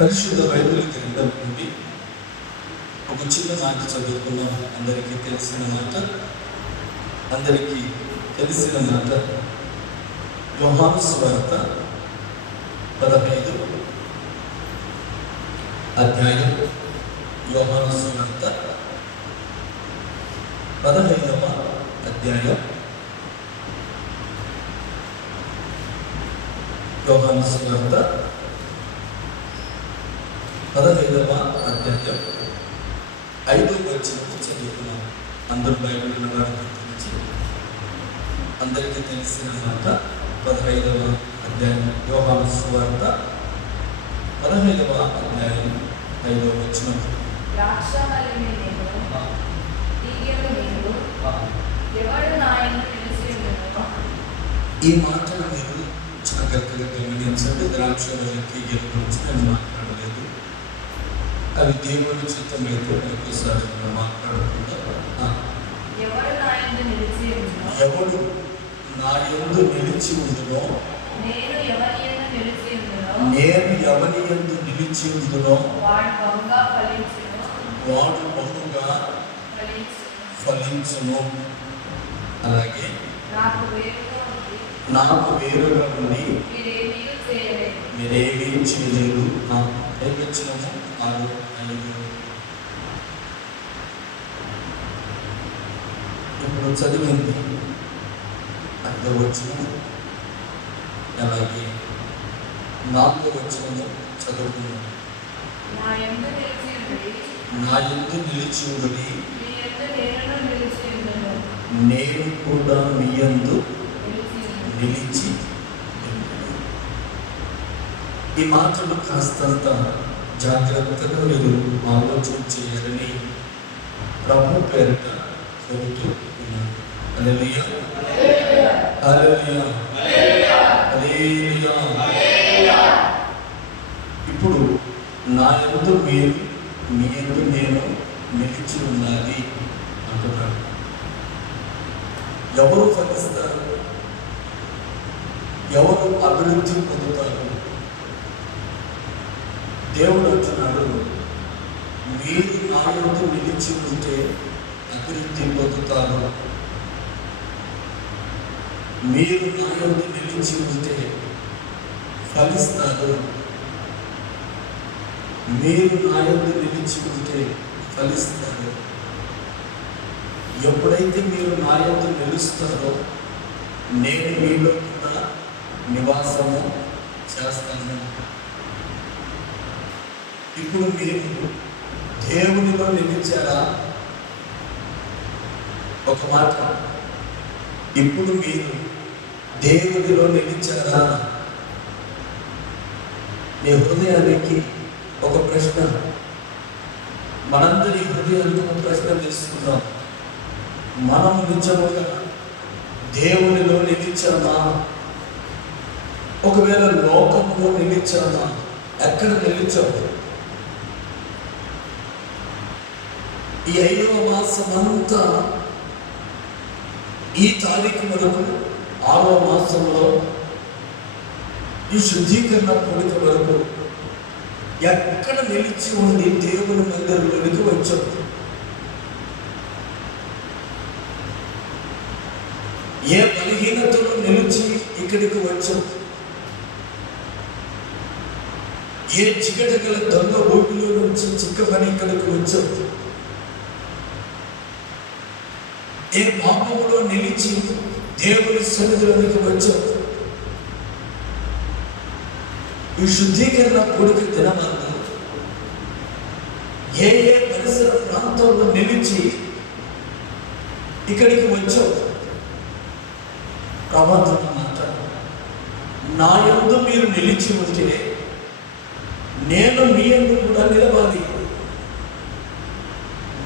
పరిశుద్ధ బైబిల్ గ్రంథం నుండి ఒక చిన్న మాట చదువుకున్నాం. అందరికీ తెలిసిన మాట యోహాను సువార్త 15వ అధ్యాయం. యోహాను సువార్త 15వ అధ్యాయం. యోహాను సువార్త 15వ అధ్యాయం 5వ వచనం చదువుకున్నాం. అందరూ బైబిల్ వారి గురించి అందరికీ తెలిసిన మాట 15వ అధ్యాయం. యోహాను సువార్త 15వ అధ్యాయం 5వ వచనం. ఈ మాటలు మీరు జాగ్రత్తగా గమనించండి. ద్రాక్షవల్లి తీగల గురించి నేను మాట్లాడలేదు. అవి దేవుని చిత్తం అయితే ఒకసారి మాట్లాడకుండా ఎవడు నా యందు నిలిచి ఉండునో, నేను ఎవని యందు నిలిచి ఉండునో వాడు బహుగా ఫలించును. అలాగే నాకు వేరుగా ఉండి మీరేమీ చేయలేదు. వచ్చినము 6, 5. ఇప్పుడు చదివింది 5వ వచనం. అలాగే 4వ వచనము చదువుకున్నాము. నా యందు నిలిచి ఉండి నేను కూడా మీ యందు నిలిచి. ఈ మాటలు కాస్తంత జాగ్రత్తగా మీరు ఆలోచన చేయాలని ప్రభు పేరిట కోరుతూ ఉన్నాను. హల్లెలూయా, హల్లెలూయా, హల్లెలూయా. ఇప్పుడు నా యందు మీరు, మీ యందు నేను నిలిచి ఉన్నది అంటున్నాడు. ఎవరు ఫలిస్తారు? ఎవరు అభివృద్ధి పొందుతారు? దేవుడు అంటున్నాడు, మీరు నా యందు నిలిచి ఉంటే అభివృద్ధి పొందుతారు. మీరు నా యందు నిలిచి ఉంటే ఫలిస్తారు. మీరు నా యందు నిలిచి ఉంటే ఫలిస్తారు. ఎప్పుడైతే మీరు నా యందు నిలుస్తారో నేను మీలో కూడా నివాసము చేస్తాను. ఇప్పుడు మీరు దేవునిలో నిలిచారా? ఒక మాట, ఇప్పుడు మీరు దేవునిలో నిలిచారా? మీ హృదయానికి ఒక ప్రశ్న, మనందరి హృదయానికి ఒక ప్రశ్న తీసుకుందాం. మనము నిజముగా దేవునిలో నిలిచామా? ఒకవేళ లోకములో నిలిచామా? ఎక్కడ నిలిచాము? ఈ 5వ మాసం అంతా ఈ తారీఖు వరకు 6వ మాసంలో ఈ శుద్ధీకరణ కోరిక వరకు ఎక్కడ నిలిచి ఉండి దేవుని మందిరంలోనికి వచ్చాం? ఏ బలహీనతలో నిలిచి ఇక్కడికి వచ్చాం? ఏ చికట గల దొంగ ఊపిలో నుంచి చిక్కబడి ఇక్కడికి వచ్చాం? ఏ పాపములో నిలిచి దేవుని సన్నిధిలోనికి వచ్చాం? ఈ శుద్ధీకరణ కోరిక దినమందు ఏ పరిసర ప్రాంతంలో నిలిచి ఇక్కడికి వచ్చాం? ప్రవర్తన మాట, నా యందు మీరు నిలిచి ఉంటే నేను మీ యందు కూడా నిలవాలి.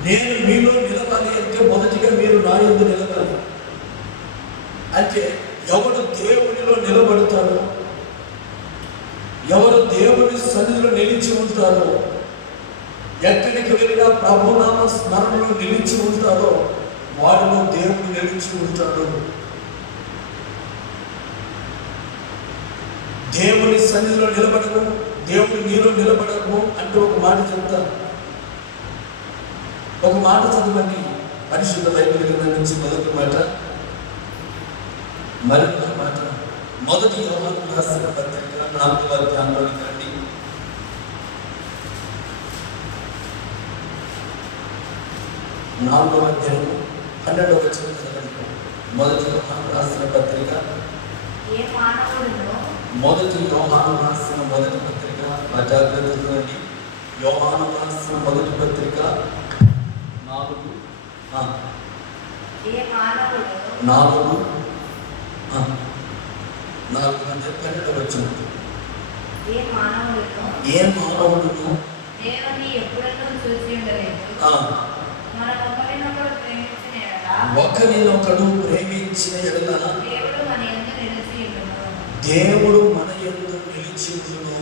నేను మీలో నిలవాలి అంటే మొదటిగా మీరు నా యందు నిలవాలి. అంటే ఎవడు దేవునిలో నిలబడతాడో, ఎవరు దేవుని సన్నిధిలో నిలిచి ఉంటారో, ఎక్కడికి వెళ్ళినా ప్రభునామ స్మరణలో నిలిచి ఉంటారో వాడిలో దేవుడు నిలిచి ఉంటాడు. దేవుని సన్నిధిలో నిలబడరు, దేవుడు నీలో నిలబడము అంటే ఒక మాట చెప్తాను. ఒక మాట చదవండి, పరిశుద్ధ బైబిల్ గ్రంథం నుంచి మొదటి మాట, మరొక మాట మొదటి యోహాను రాసిన పత్రిక 4వ అధ్యాయంలోకి రండి. నాలుగవ అధ్యాయం 12వ వచనం చదవండి. మొదటి యోహాను రాసిన పత్రిక, మొదటి యోహాను రాసిన మొదటి పత్రిక, జాగ్రత్తగా యోహాను రాసిన మొదటి పత్రిక 4:12 వచనం. ఏ మానవుడును దేవుని ఎప్పుడూ చూసి ఉండలేదు, ఒకరినొకడు ప్రేమించిన ఎడల దేవుడు మన యందు నిలిచి ఉండును,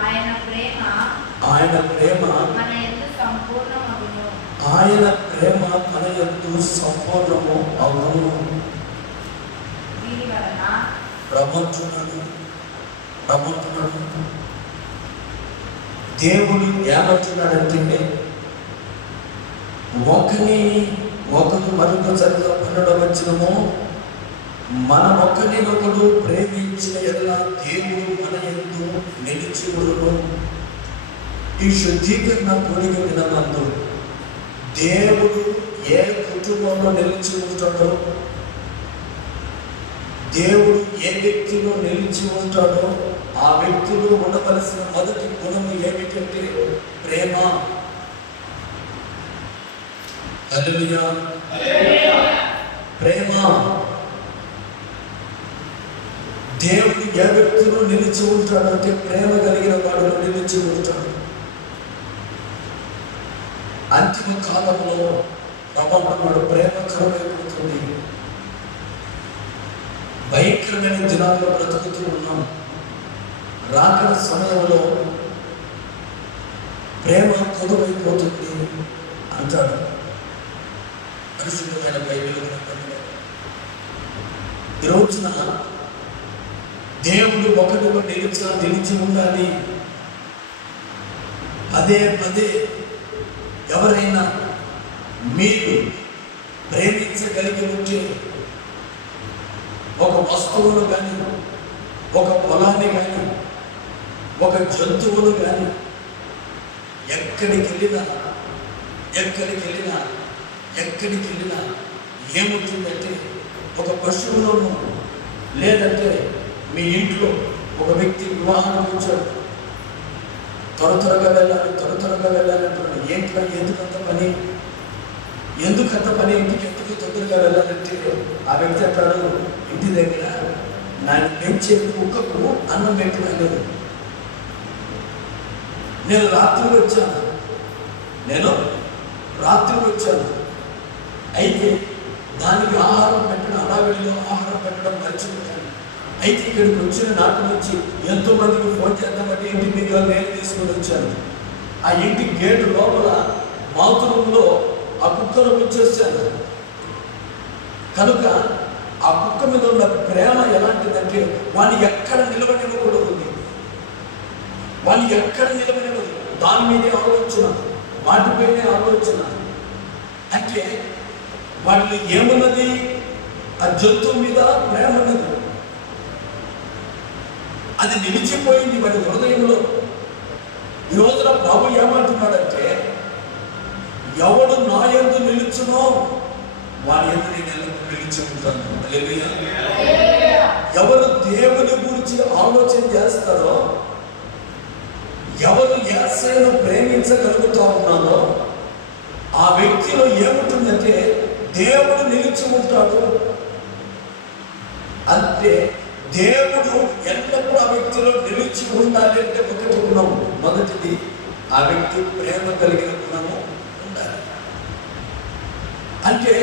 ఆయన ప్రేమ మన యందు సంపూర్ణము అగును. ప్రబంధుడు దేవుడు ఏమంటున్నాడంటే, ఒకరు మరొక చదువు 12వ వచనము, మన ఒకరినొకడు ప్రేమించిన ఎడల దేవుడు మన యందు నిలిచి ఉండును. ఈ శుద్ధీకరణ కూడిక దినమందు దేవుడు ఏ కుటుంబంలో నిలిచి ఉంటాడో, దేవుడు ఏ వ్యక్తిలో నిలిచి ఉంటాడో ఆ వ్యక్తిలో ఉండవలసిన మొదటి గుణము ఏమిటంటే ప్రేమ. హల్లెలూయా. ప్రేమ. దేవుడు ఏ వ్యక్తిలో నిలిచి ఉంటాడంటే ప్రేమ కలిగిన వాడు నిలిచి ఉంటాడు. అంతిమ కాలంలో ప్రపంచంలో ప్రేమ కరువైపోతుంది. భయంకరమైన దినాల్లో బ్రతుకుతూ ఉన్నాం. రాకడ సమయంలో ప్రేమ కొదువైపోతుంది అంటాడు పరిశుద్ధమైన బైబిల్ గ్రంథంలో. ఈ రోజున దేవుడు ఒకటిలో నిలిచి ఉండాలి. పదే ఎవరైనా మీరు ప్రేమించగలిగి ఉంటే ఒక వస్తువును కానీ, ఒక పొలాన్ని కానీ, ఒక జంతువును కానీ ఎక్కడికి వెళ్ళినా ఏముంటుందంటే, ఒక పశువులను లేదంటే మీ ఇంట్లో ఒక వ్యక్తి వివాహానికి వచ్చాడు, త్వరగా వెళ్ళాలంటున్నాడు. ఏంట్రా ఎందుకంత పని ఇంటికి ఎందుకు తొందరగా వెళ్ళాలంటే, ఆ వ్యక్తి అంటాడు, ఇంటి దగ్గర నన్ను పెంచే కుక్కకు అన్నం పెట్టలేదు. నేను రాత్రి వచ్చాను, అయితే దానికి ఆహారం పెట్టడం, అడవిలో ఆహారం పెట్టడం మర్చిపోయాను. అయితే ఇక్కడికి వచ్చిన నాటి నుంచి ఎంతో మందికి ఫోన్ చేద్దామంటే ఇంటి మీద నేను తీసుకొని వచ్చాను. ఆ ఇంటి గేటు లోపల బాత్రూంలో ఆ కుక్కను ఉంచేసాను. కనుక ఆ కుక్క మీద ఉన్న ప్రేమ ఎలాంటిదంటే, వాడిని ఎక్కడ నిలబడినకూడదు, దాని మీదే ఆలోచన, వాటిపైనే ఆలోచన. అంటే వాటిని ఏమున్నది? ఆ జంతువు మీద ప్రేమ ఉన్నది, అది నిలిచిపోయింది వాడి హృదయంలో. ఈ రోజున ప్రభు ఏమంటున్నాడంటే, ఎవడు నా యందు నిలుచునో వారి యందు నేను నిలిచి ఉంటాను. హల్లెలూయా. ఎవరు దేవుని గురించి ఆలోచన చేస్తారో, ఎవరు యేసయ్యను ప్రేమించగలుగుతా ఉన్నారో ఆ వ్యక్తిలో ఏముంటుందంటే దేవుడు నిలిచి ఉంటాడు. అంటే దేవుడు ఎల్లప్పుడూ ఆ వ్యక్తిలో నిలిచి ఉండాలి అంటే ఒకటి గుణం. మొదటిది, ఆ వ్యక్తి ప్రేమ కలిగిన గుణము ఉండాలి. అంటే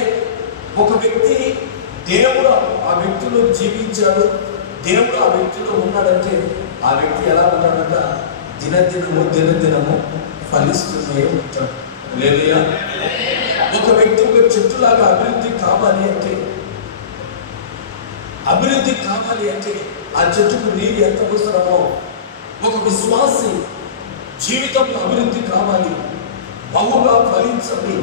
ఒక వ్యక్తి దేవుడు ఆ వ్యక్తిలో జీవించాడు, దేవుడు ఆ వ్యక్తిలో ఉన్నాడంటే ఆ వ్యక్తి ఎలా ఉంటాడంట? దినదినము ఫలిస్తూనే ఉంటాడు. హల్లెలూయా. ఒక వ్యక్తి ఒక చెట్టులాగా అభివృద్ధి కావాలి అంటే ఆ చెట్టుకు నీరు ఎంత అవసరమో ఒక విశ్వాసి జీవితంలో అభివృద్ధి కావాలి, బహుగా ఫలించాలి,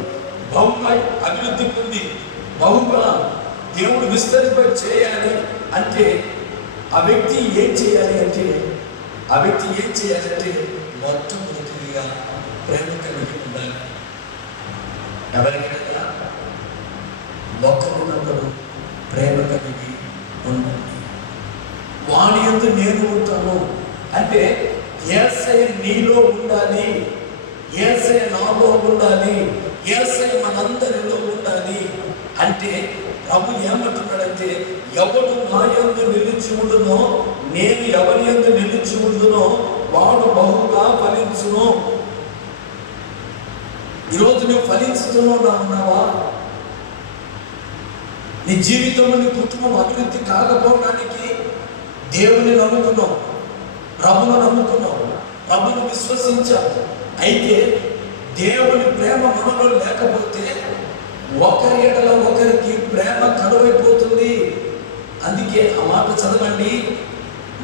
బహుగా అభివృద్ధి పొంది బహుగా దేవుడు విస్తరింప చేయాలి అంటే ఆ వ్యక్తి ఏం చేయాలంటే మొట్టమొదటిగా ప్రేమ కలిగి ఉండాలి. ఎవరికైనా ఒకరినొకరు ప్రేమ కలిగి ఉండాలి. వాడి యందు నేను ఉంటాను అంటే యేసయ్య నీలో ఉండాలి, యేసయ్య నాలో ఉండాలి, యేసయ్య మనందరిలో ఉండాలి. అంటే ప్రభు ఏమంటున్నాడంటే ఎవడు నా యందు నిలిచి ఉండునో, నేను ఎవరి యందు నిలిచి ఉండునో వాడు బహుగా ఫలించును. ఈరోజు నువ్వు ఫలించుతున్నావా? నీ జీవితంలో నీ కుటుంబం అభివృద్ధి కాకపోవడానికి దేవుని నమ్ముకున్నావు, ప్రభును నమ్ముకున్నావు, ప్రభును విశ్వసించావు. అయితే దేవుని ప్రేమ మనలో లేకపోతే ఒకరి ఎడల ఒకరికి ప్రేమ కరువైపోతుంది. అందుకే ఆ మాట చదవండి.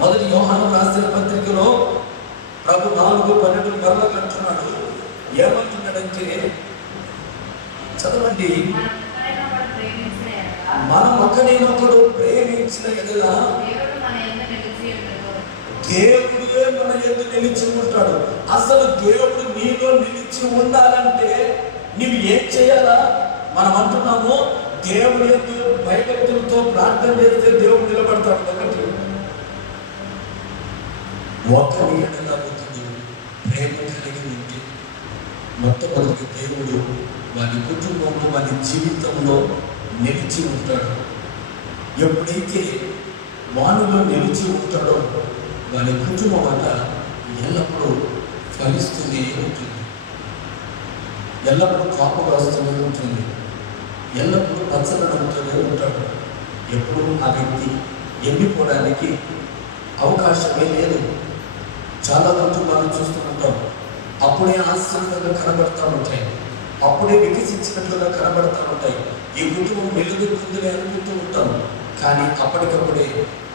మొదటి యోహాను రాసిన పత్రికలో ప్రభు 4:12 మరలా అంటున్నాడు. ఏమంటున్నాడంటే చదవండి, మనం ఒకరినొకడు ప్రేమించిన ఎడల దేవుడే మన యందు నిలిచి ఉంటాడు. అసలు దేవుడు నీలో నిలిచి ఉండాలంటే నువ్వు ఏం చేయాలా? మనం అంటున్నాము దేవుడి యందు భయభక్తులతో ప్రార్థన చేస్తే దేవుడు నిలబడతాడు. ఒకరి ఎడల ప్రేమ కలిగి ఉంటే మొట్టమొదటి దేవుడు వారి కుటుంబంలో వారి జీవితంలో నిలిచి ఉంటాడు. ఎప్పుడైతే వానిలో నిలిచి ఉంటాడో వారి కుటుంబం అంతా ఎల్లప్పుడూ ఫలిస్తూనే ఉంటుంది, ఎల్లప్పుడూ కాపు కాస్తూనే ఉంటుంది, ఎల్లప్పుడూ పచ్చదనంతోనే ఉంటాడు. ఎప్పుడు ఆ వ్యక్తి ఎండిపోవడానికి అవకాశమే లేదు. చాలా కుటుంబాలు చూస్తూ ఉంటాం, అప్పుడే ఆశ్చర్యంగా కనబడతా ఉంటాయి, అప్పుడే వికసించినట్లుగా కనబడతా ఉంటాయి. ఈ కుటుంబం నిలదొక్కుందని అనుకుంటూ ఉంటాం, కానీ అప్పటికప్పుడే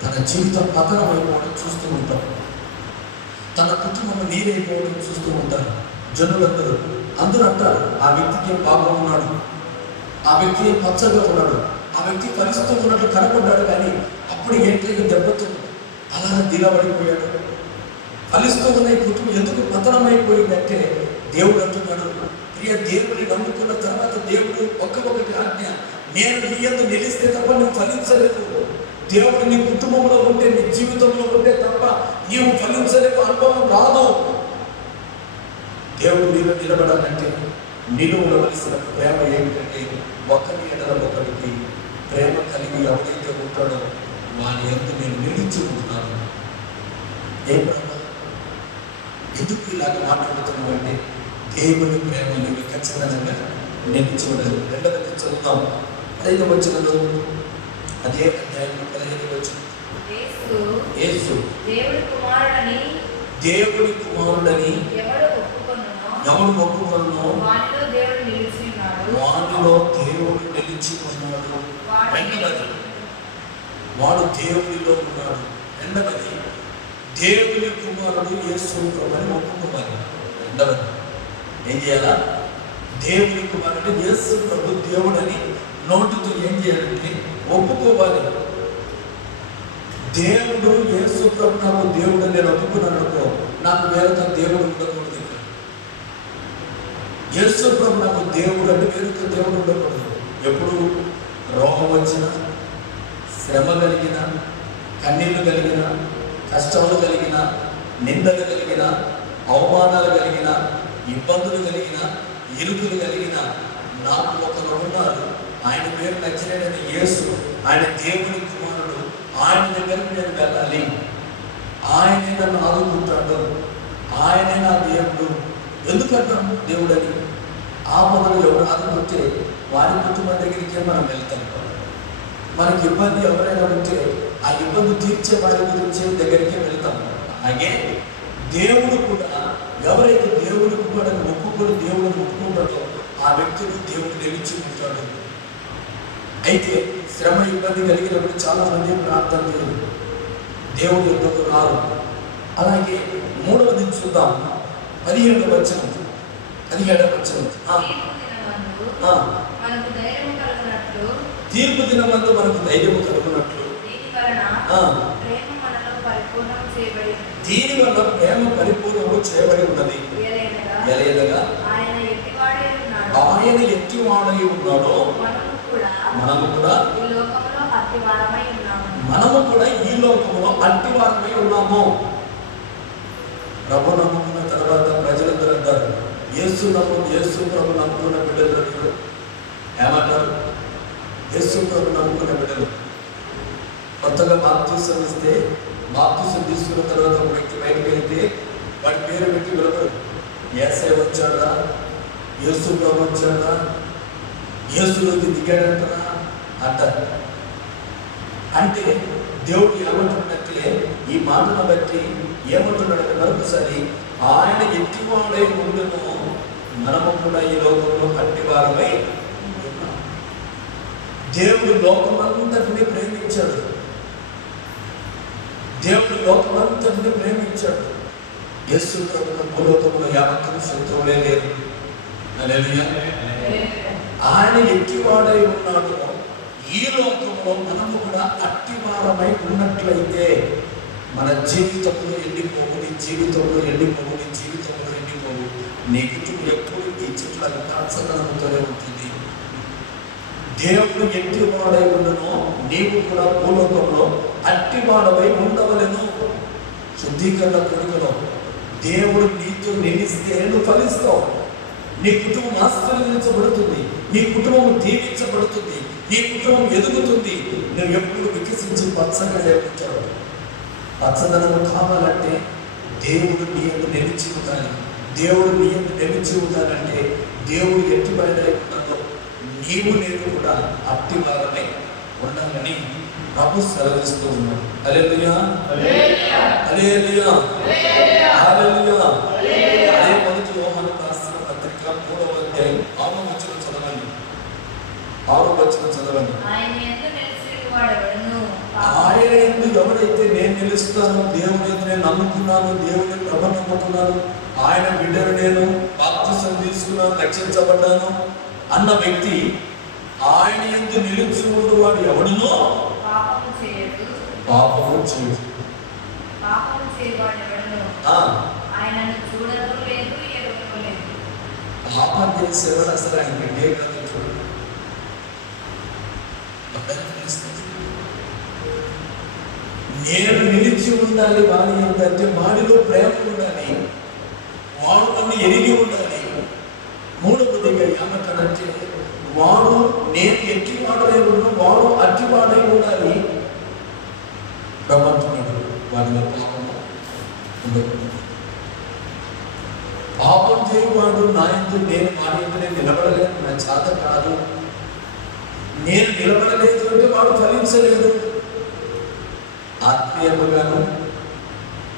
తన జీవితం పతనం అయిపోవడం చూస్తూ ఉంటాం, తన కుటుంబం నీరైపోవడం చూస్తూ ఉంటారు. జనులందరూ అందరూ అంటారు, ఆ వ్యక్తికి బాగా ఉన్నాడు, ఆ వ్యక్తి పచ్చగా ఉన్నాడు, ఆ వ్యక్తి ఫలిస్తూ ఉన్నట్లు కనబడ్డాడు. కానీ అప్పుడు ఏంటంటే దెబ్బతో అలా దిగబడిపోయాడు. ఫలిస్తూ ఉన్న ఈ కుటుంబం ఎందుకు పతనమైపోయిందంటే దేవుడు అంటున్నాడు, ప్రియ దేవుని నమ్ముకున్న తర్వాత దేవుడు ఒక్కొక్కటి ఆజ్ఞ, నేను నీ యందు నిలిస్తే తప్ప నువ్వు ఫలించలేదు. దేవుడు నీ కుటుంబంలో ఉంటే, నీ జీవితంలో ఉంటే తప్ప నీవు ఫలించలేవు, అనుభవం రాదు. దేవుడు నీలో నిలబడాలంటే నీలో ఉండవలసిన ప్రేమ ఏమిటంటే ఒకరి ఎడల ఒకరికి ప్రేమ కలిగి ఎవరైతే ఉంటాడో వారి యందు నేను నిలిచి ఉంటున్నాను. ఏ ప్రేమ? ఎందుకు ఇలాగ మాట్లాడుతున్నావు అంటే దేవుని ప్రేమ నీకు ఖచ్చితంగా నిలిచి ఉండదు. రెండవది చదువుతాం 5వ వచనంలో, అదే అధ్యాయం 15వ వచనం, యేసు దేవుడి కుమారుడని ఎవడు ఒప్పుకొనునో వానిలో దేవుడు నిలిచి ఉన్నాడు. రెండవది వాడు దేవునిలో ఉన్నాడు. రెండవది దేవుని కుమారుడు యేసు ప్రభువుని ఒప్పుకోవాలి. రెండవది ఏం చేయాలా? దేవుని కుమారుడు యేసు ప్రభు దేవుడని నోటితో ఏం చేయాలంటే ఒప్పుకోవాలి. దేవుడు యేసు ప్రభు నాకు దేవుడు నేను ఒప్పుకున్నాను అనుకో, నాకు వేరొక దేవుడు ఉండకూడదు. యేసు ప్రభు నాకు దేవుడు అంటే వేరొక దేవుడు ఉండకూడదు. ఎప్పుడు రోగం వచ్చినా, శ్రమ కలిగిన, కన్నీళ్లు కలిగిన, కష్టాలు కలిగిన, నిందలు కలిగిన, అవమానాలు కలిగిన, ఇబ్బందులు కలిగిన, ఇరుకులు కలిగిన, నాకు ఒకరు ఉన్నారు, ఆయన పేరు నచ్చినని యేసు, ఆయన దేవుని కుమారుడు, ఆయన దగ్గరికి నేను వెళ్ళాలి, ఆయనే నన్ను ఆదుకుంటాడు, ఆయనే నా దేవుడు. ఎందుకంటాము దేవుడని? ఆపదలు ఎవరు ఆదుకుంటే వారి కుటుంబం దగ్గరికే మనం వెళ్తాం. మనకి ఇబ్బంది ఎవరైనా ఉంటే ఆ ఇబ్బంది తీర్చే వారి గురించి దగ్గరికి వెళ్తాం. అలాగే దేవుడు కూడా ఎవరైతే దేవుని కుమారుని ఒప్పుకొని దేవుడిని ఒప్పుకుంటాడో ఆ వ్యక్తిని దేవుడు నిలిచి ఉంటాడు. అయితే శ్రమ ఇబ్బంది కలిగినప్పుడు చాలా మంది ప్రార్థన చేయరు, దేవుడు ఎందుకు రారు. అలాగే మూడవది చూద్దాం, 17వ వచనం. తీర్పు దినమందు మనకు ధైర్యము కలుగునట్లు, తీర్పు దినమందు మనకు ధైర్యము కలుగునట్లు, దీని వలన ప్రేమ పరిపూర్ణము చేయబడి దీని వల్ల ప్రేమ పరిపూర్ణము చేయబడి ఉన్నది. ఎలయనగా ఆయన ఎట్టివాడై ఉన్నాడో మనము కూడా ఈ లోకంలో అట్టివారమై ఉన్నాము. ప్రభు నమ్ముకున్న తర్వాత ప్రజలందరూ అంటారు, యేసు ప్రభు నమ్ముకున్న బిడ్డలు ఏమంటారు? యేసు ప్రభు నమ్ముకున్న బిడ్డలు కొత్తగా బాప్తీసం ఇస్తే, బాప్తీసం తీసుకున్న తర్వాత ఒక వ్యక్తి బయటకు వెళ్తే వాడి పేరు పెట్టి పిలవరు. యేసయ్య వచ్చాడా, యేసు ప్రభు వచ్చాడా, యేసులోకి దిగాడంటారా అంటారు. అంటే దేవుడు ఏమంటున్నట్లే ఈ మాటను బట్టి ఏమంటున్నాడంటే, మరొకసారి ఆయన ఎట్టివాడై ఉండును, మనము కూడా ఈ లోకంలో అట్టివారమై ఉన్నాం. దేవుడు లోకమంతటిని ప్రేమించాడు. దేవుడు లోకమంతటిని ప్రేమించాడు. యేసు ప్రభువు భూలోకంలో యావత్తు శత్రువులే లేరు. హల్లెలూయా. ఆయన ఎట్టివాడై ఉన్నాడు, ఈ లోకంలో మనము కూడా అట్టివారమై ఉన్నట్లయితే మన జీవితంలో ఎండిపోవు, నీ జీవితంలో ఎండిపోవు, నీ జీవితంలో ఎండిపోవు. నీ కుటుంబం ఎప్పుడు ఈ చెట్ల కాచదనంతోనే ఉంటుంది. దేవుడు ఎట్టివాడై ఉండను, నీవు కూడా భూలోకంలో అట్టివాడవై ఉండవలెను. శుద్ధీకరణ కోరికలో దేవుడు నీతో నిలిస్తే నువ్వు ఫలిస్తావు. నీ కుటుంబం ఆశీర్వదించబడుతుంది, నీ కుటుంబం దీవించబడుతుంది, నీ కుటుంబం ఎదుగుతుంది. నువ్వు ఎప్పుడు వికసించి పచ్చగా లేకుంటావు. పచ్చదనం కావాలంటే దేవుడు నీ యందు నిలిచి ఉండాలి. దేవుడు నీ యందు నిలిచి ఉండాలంటే దేవుడు ఎట్టివాడై ఉన్నాడో నీవు నేను కూడా అట్టివారమై ఉండాలని ప్రభు సెలవిస్తూ ఉన్నాడు. హల్లెలూయా, హల్లెలూయా, హల్లెలూయా. అదే మొదటి యోహాను రాసిన పత్రిక 3వ అధ్యాయం 6వ వచనం చదవండి. 6వ వచనం చదవండి. ఆయన యందు ఎవడైతే నేను నిలుస్తాను, దేవుని యందు నేను నమ్ముకున్నాను, దేవుని ప్రభు నమ్ముకున్నాను, ఆయన బిడ్డను, నేను బాప్తిసం తీసుకున్నాను, రక్షించబడ్డాను అన్న వ్యక్తి, ఆయన యందు నిలుచుకున్న వాడు ఎవడునో పాపము చేయడు. పాపం చేసేవాడు అసలు ఆయన బిడ్డే కాదు. నేను నిలిచి ఉండాలి వాడి ఏంటంటే వాడిలో ప్రేమ ఉండాలి, వాడు నన్ను ఎరిగి ఉండాలి. మూడవదిగా ఏమంటాడంటే, వాడు నేను ఎట్టివాడై ఉన్నా వాడు అట్టివాడై ఉండాలి. ప్రపంచంలో వాడిలో పాపము ఉండకూడదు. పాపం చేయవాడు నా యందు నేను వాడి యందు నేను నిలబడలేదు, నా చేత కాదు, నేను నిలబడలేదు అంటే వాడు ఫలించలేదు. ఆత్మీయముగాను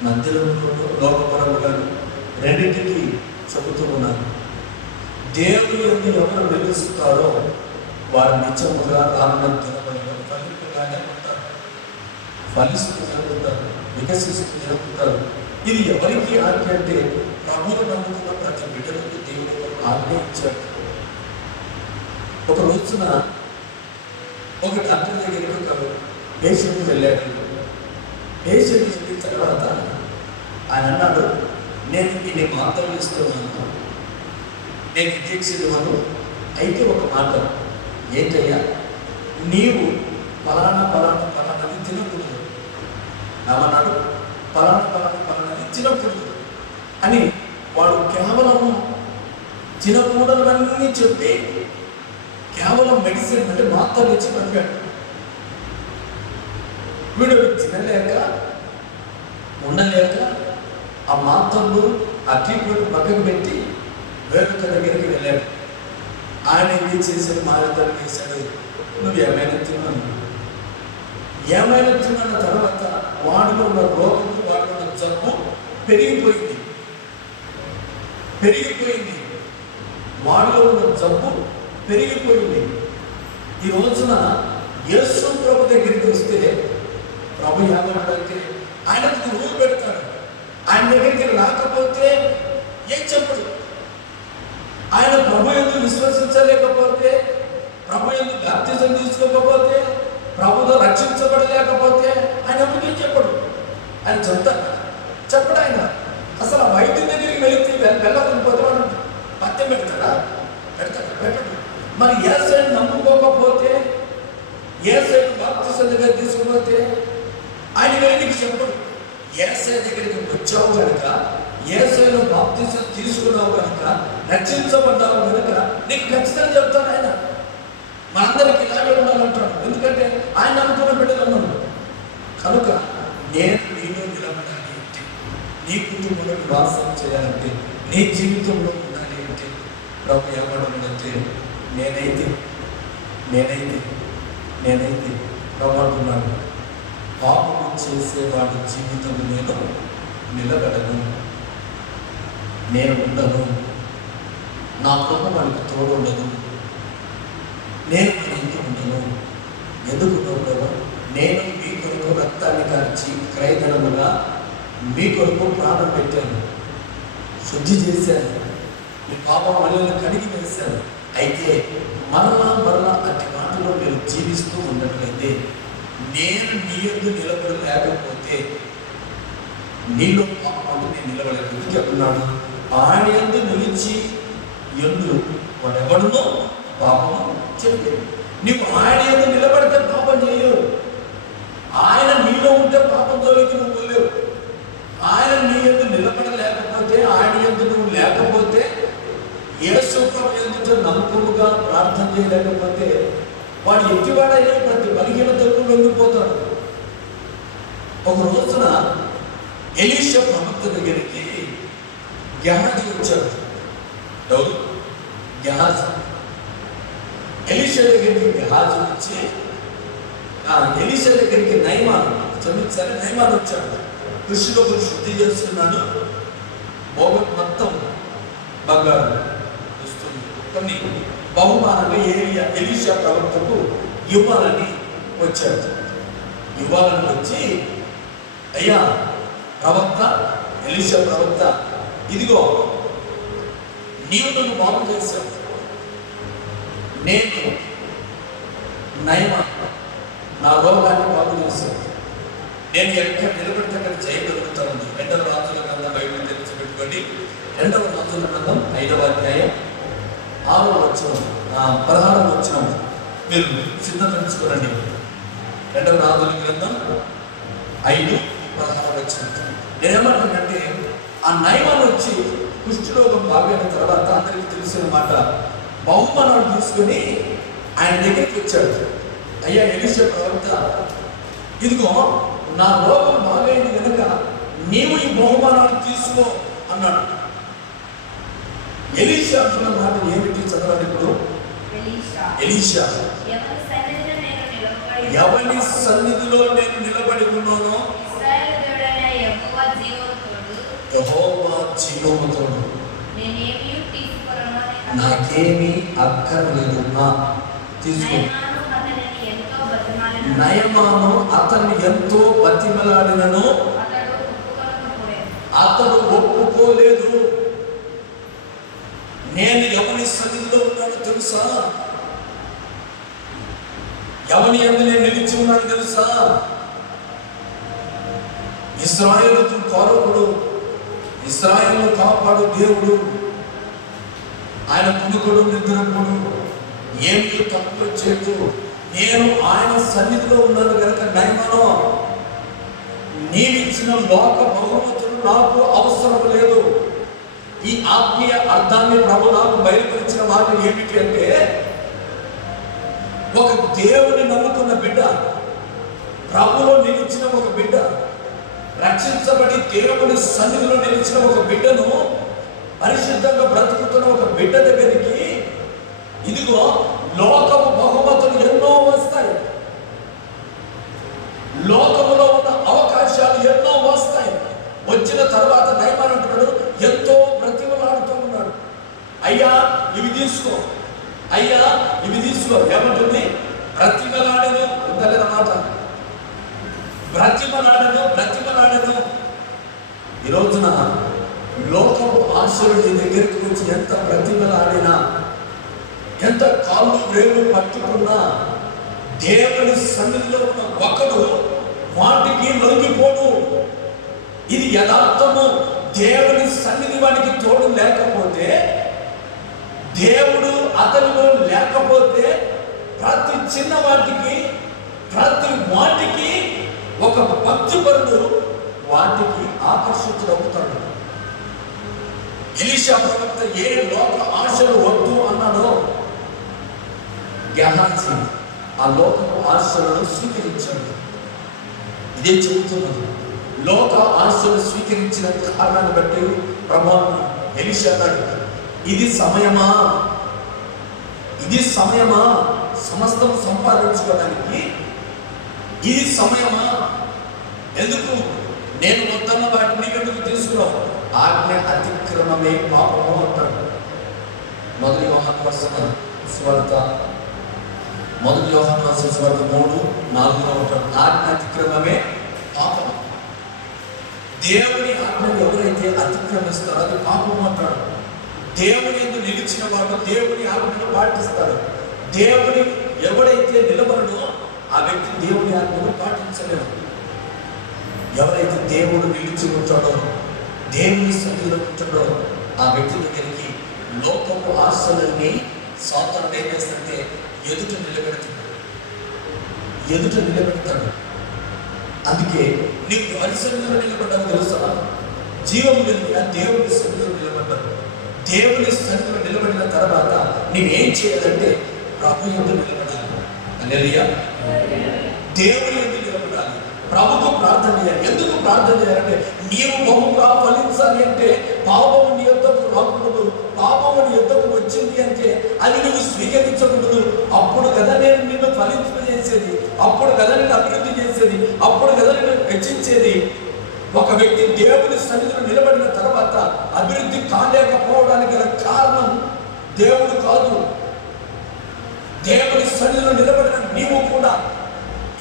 మందిరంలోను లోకపరముగాను రెండింటికి చెబుతూ ఉన్నాను. దేవుని యందు ఎవరు నిలుస్తారో వారు నిత్యముగా రానున్న దినములలో ఫలింపుగానే ఉంటారు, ఫలిస్తూనే ఉంటారు, వికసిస్తూనే ఉంటారు. ఇది ఎవరికి ఆజ్ఞ అంటే, ప్రభువును నమ్ముకున్న ప్రతి బిడ్డలకు దేవుడు ఆజ్ఞ ఇచ్చాడు. ఒక రోజున ఒక డాక్టర్ దగ్గరికి ఒక పేషెంట్ వెళ్ళాడు. పేషెంట్ వెళ్ళిన తర్వాత ఆయన అన్నాడు, నేను ఇన్ని మాత్రలు ఇస్తున్నాను, నేను ఇంజెక్షన్ ఇవ్వను, అయితే ఒక మాట ఏంటయ్యా, నీవు పలానాది తినకూడదు. ఏమన్నాడు? పలానాది తినకూడదు అని వాడు కేవలము తినకూడదన్నీ చెప్పి కేవలం మెడిసిన్ అంటే మాత్రలు ఇచ్చి పంపాడు. వీడు తినలేక ఉండలేక ఆ మాత్రలు ఆ ట్రీట్మెంట్ పక్కకు పెట్టి వేరొక దగ్గరికి వెళ్ళాడు. ఆయన ఏం చేశాడు? మాయతలు వేశాడు, నువ్వు ఏమైనా తిన్నాను. ఏమైనా తిన్న తర్వాత వాడిలో ఉన్న రోగము, వాడిలో ఉన్న జబ్బు పెరిగిపోయింది. వాడిలో ఉన్న జబ్బు పెరిగిపోయింది. ఈ రోజున యేసు ప్రభు దగ్గరికి వస్తే ప్రభు ఏమంటాడంటే, ఆయనకు రూల్ పెడతాడు. ఆయన దగ్గరికి రాకపోతే ఏం చెప్పడు. ఆయన ప్రభు యందు విశ్వసించలేకపోతే, ప్రభు యందు బాప్తిజం తీసుకోకపోతే, ప్రభుతో రక్షించబడలేకపోతే ఆయన అప్పటికేం చెప్పడు. ఆయన చెప్పడు ఆయన. అసలు ఆ వైద్యుని దగ్గరికి వెళితే వెళ్ళకపోతే వాడు పత్యం పెడతాడా? పెట్టడు. మరి యేసయ్యను నమ్ముకోకపోతే, యేసయ్యను బాప్తిజం దగ్గర తీసుకుపోతే ఆయన వెళ్ళి చెప్పడు. యేసయ్య దగ్గరికి వచ్చావు కనుక, యేసయ్యను బాప్తిజం తీసుకున్నావు కనుక, రక్షించబడ్డావు కనుక నీకు ఖచ్చితంగా చెప్తాను ఆయన. మనందరికి ఇలాగే ఉండాలంటాడు. ఎందుకంటే ఆయన నమ్ముకున్న బిడ్డలు ఉన్నాడు కనుక. నేను నీలో నిలబడాలి అంటే, నీ కుటుంబంలో నివాసం చేయాలంటే, నీ జీవితంలో ఉండాలి అంటే ప్రభు ఏమన్నాడంటే, నేనైతే ప్రభు అంటున్నాడు, పాపము చేసేవాడి జీవితం నేను నిలబడను, నేను ఉండను, నా కృప వాడికి తోడుండదు, నేను ఇంటి ఉండను. ఎందుకు ప్రభు? నేను మీ కొరకు రక్తాన్ని కార్చి క్రయధనముగా మీ కొరకు ప్రాణం పెట్టాను, శుద్ధి చేశాను, మీ పాపం మనల్ని కడిగి వేశాను. అయితే మరలా అట్టి వాటిలో మీరు జీవిస్తూ ఉన్నట్లయితే, నేను నీ యందు నిలబడలేకపోతే నీలో పాపం నేను నిలబడలేదు. ఎందుకు చెప్తున్నాడు? ఆయన యందు నిలిచి ఎందు వాడెవడునో పాపం చెప్పు. నీవు ఆయన యందు నిలబడితే పాపం చేయలేవు. ఆయన నీలో ఉంటే పాపం జోలికి నువ్వు పోలేవు. ఆయన నీ యందు నిలబడలేకపోతే, ఆయన యందు నువ్వు లేకపోతే, యేసు ప్రభు యందు నమ్మకముగా ప్రార్థన చేయలేకపోతే, వాడు ఎట్టివాడైనా ప్రతి బలహీనతకు లొంగిపోతాడు. ఒక రోజున ఎలీషా ప్రవక్త దగ్గరికి గెహాజీ వచ్చాడు. ఎవరు? గెహాజీ. ఎలీషా దగ్గరికి గెహాజీ వచ్చి, ఎలీషా దగ్గరికి నయమాను వచ్చాడు. కృషిలో శుద్ధి చేస్తున్నాడు, మొత్తం బంగారు వస్తుంది, కొన్ని బహుమానంగా ఎలీషా ప్రవక్తకు ఇవ్వాలని వచ్చాడు. ఇవ్వాలని వచ్చి, అయ్యా ప్రవక్త, ఎలీషా ప్రవక్త, ఇదిగో నీవు నన్ను బాగు చేశావు, నేను నయమాను నా రోగాన్ని బాగు చేశాను, నేను ఎక్కడ నిలబడితే అక్కడ చేయగలుగుతాను. 2వ రాజుల గ్రంథం బైబిల్ తెలిసి పెట్టుకోండి. 2వ రాజుల గ్రంథం 5వ అధ్యాయం 6వ వచనం 16వ వచనం మీరు సిద్ధపరచుకోనండి. 2వ రాజుల గ్రంథం 5:16 వచనం. నేనేమంటానంటే, ఆ నయమాను వచ్చి కుష్ఠరోగం బాగైన తర్వాత అందరికీ తెలిసిన మాట, బహుమానాలు తీసుకొని ఆయన దగ్గరికి వచ్చాడు. అయ్యా ఎలీషా ప్రవక్త, ఇదిగో నా రోగం బాగైంది కనుక నీవు ఈ బహుమానాలు తీసుకో అన్నాడు. ఎలీషా అంటున్న మాట ఏమిటి? చదవండి ఇప్పుడు. ఎలీషా, ఎవరి సన్నిధిలో నేను నిలబడి ఉన్నానో యెహోవా జీవముతోడు, నాకేమీ అక్కర్లేదు, తీసుకో. నయమాను అతన్ని ఎంతో బతిమలాడినను అతడు ఒప్పుకోలేదు. నేను ఎవరి సన్నిధిలో ఉన్నానో తెలుసా? ఎవరి యందు నేను నిలిచి ఉన్నాను తెలుసా? ఇశ్రాయేలు కారకుడు, ఇశ్రాయేలు కాపాడు దేవుడు, ఆయన కునుకుడు నిద్రకుడు, ఏమి తక్కువ చేయదు. నేను ఆయన సన్నిధిలో ఉన్నాను కనుక నయమాను, నీవిచ్చిన లోక బహుమతులు నాకు అవసరం లేదు. ఈ ఆత్మీయ అర్థాన్ని ప్రభు నాకు బయలుపరిచిన మాట ఏమిటి అంటే, ఒక దేవుని నమ్ముకున్న బిడ్డ, ప్రభులో నిలిచిన ఒక బిడ్డ, రక్షించబడి దేవుని సన్నిధిలో నిలిచిన ఒక బిడ్డను, పరిశుద్ధంగా బ్రతుకుతున్న ఒక బిడ్డ దగ్గరికి ఇదిగో లోకము బహుమతులు ఎన్నో వస్తాయి, లోకములో ఉన్న అవకాశాలు ఎన్నో వస్తాయి. వచ్చిన తర్వాత నయమాను అంటున్నాడు, ఎంతో బ్రతిమలాడుతూ ఉన్నాడు, అయ్యా ఇవి తీసుకో, అయ్యా ఇవి తీసుకో. ఏమంటుంది? బ్రతిమలాడను ఉందలేదన్నమాట. బ్రతిమలాడను. ఈ రోజున రోజున లోకపు ఆశలు నీ దగ్గరికి వచ్చి ఎంత బ్రతిమలాడినా, ఎంత కాళ్ళు వేలు పట్టుకున్నా, దేవుని సన్నిధిలో ఉన్న ఒకడు వాటికి లొంగిపోడు. ఇది యథార్థము. దేవుని సన్నిధి వాడికి తోడు లేకపోతే, దేవుడు అతనిలో లేకపోతే, ప్రతి చిన్న వాటికి, ప్రతి వాటికి ఒక భక్తిపరుడు వాటికి ఆకర్షితుడవుతాడు. ఎలీషా ప్రవక్త ఏ లోక ఆశలు వద్దు అన్నాడో, గెహాజీ ఆ లోకపు ఆశలను స్వీకరించాడు. ఇదే చెబుతున్నది. లోక ఆశలు స్వీకరించిన కారణాన్ని బట్టి ప్రభావం ఎలీషా అన్నాడు, ఇది సమయమా, ఇది సమయమా సమస్తం సంపాదించుకోవడానికి? ఇది సమయమా? ఎందుకు నేను వద్దన్న వాటిని ఎందుకు తీసుకున్నావు? ఆజ్ఞ అతిక్రమమే పాపము అంటాడు. మొదటి యోహాను రాసిన సువార్త 3:4 ఉంటాడు. ఆజ్ఞ అతిక్రమమే పాపము. దేవుని ఆజ్ఞను ఎవరైతే అతిక్రమిస్తారో అది పాపము అంటాడు. దేవుని యందు నిలిచిన వాడు దేవుని ఆజ్ఞను పాటిస్తాడు. దేవుని ఎవరైతే నిలబడడో ఆ వ్యక్తి దేవుని ఆజ్ఞను పాటించలేడు. ఎవరైతే దేవుడు నిలిచి ఉంటాడో, దేవుని సన్నిధిలో ఉంటాడో, ఆ వ్యక్తి దగ్గరికి లోకపు ఆశలన్నీ సాతానుడు ఏం చేస్తాడంటే ఎదుట నిలబెడతాడు. అందుకే నీకు ఎవరి సన్నిధిలో నిలబడ్డావు తెలుసా? జీవం కలిగిన దేవుని సన్నిధిలో నిలబడ్డాడు. దేవుని సన్నిధిలో నిలబడిన తర్వాత నీవేం చేయాలంటే ప్రభు యందు నిలబడాలి. హల్లెలూయా. దేవుని యందు నిలబడాలి. ప్రభుకు ప్రార్థన చేయాలి. ఎందుకు ప్రార్థన చేయాలంటే, నీవు బహుగా ఫలించాలి అంటే పాపము నీ యొద్దకు రాకూడదు. పాపము నీ యొద్దకు వచ్చింది అంటే అది నువ్వు స్వీకరించకూడదు. అప్పుడు కదా నేను నిన్ను ఫలింపజేసేది, అప్పుడు కదా నేను అభివృద్ధి చేసేది, అప్పుడు కదా నేను హెచ్చించేది. ఒక వ్యక్తి దేవుని సన్నిధిలో నిలబడిన తర్వాత అభివృద్ధి కాలేకపోవడానికి గల కారణం దేవుడు కాదు. దేవుని సన్నిధిలో నిలబడిన నీవు కూడా